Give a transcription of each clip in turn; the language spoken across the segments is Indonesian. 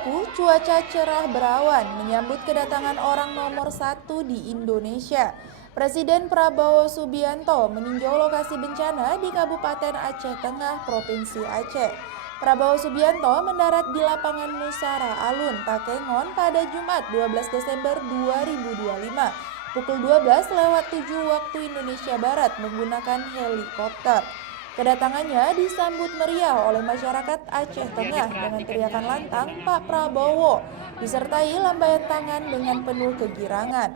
mengaku cuaca cerah berawan menyambut kedatangan orang nomor 1 di Indonesia. Presiden Prabowo Subianto meninjau lokasi bencana di Kabupaten Aceh Tengah, Provinsi Aceh. Prabowo Subianto mendarat di lapangan Musara Alun, Takengon pada Jumat 12 Desember 2025 pukul 12:07 waktu Indonesia Barat menggunakan helikopter. Kedatangannya disambut meriah oleh masyarakat Aceh Tengah dengan teriakan lantang Pak Prabowo, disertai lambaian tangan dengan penuh kegirangan.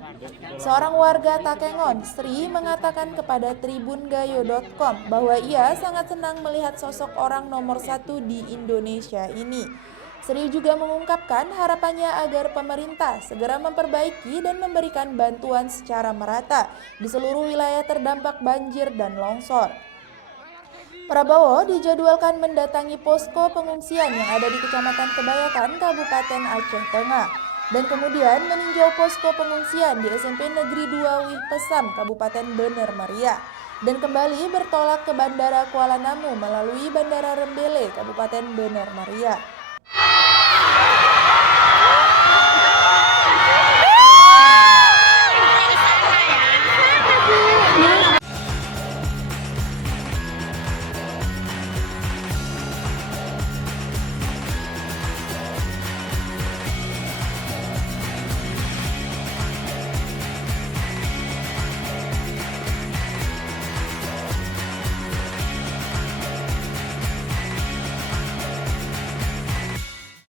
Seorang warga Takengon, Sri, mengatakan kepada tribungayo.com bahwa ia sangat senang melihat sosok orang nomor 1 di Indonesia ini. Sri juga mengungkapkan harapannya agar pemerintah segera memperbaiki dan memberikan bantuan secara merata di seluruh wilayah terdampak banjir dan longsor. Prabowo dijadwalkan mendatangi posko pengungsian yang ada di Kecamatan Kebayakan, Kabupaten Aceh Tengah, dan kemudian meninjau posko pengungsian di SMP Negeri 2 Wih Pesam, Kabupaten Bener Meriah, dan kembali bertolak ke Bandara Kuala Namu melalui Bandara Rembele, Kabupaten Bener Meriah.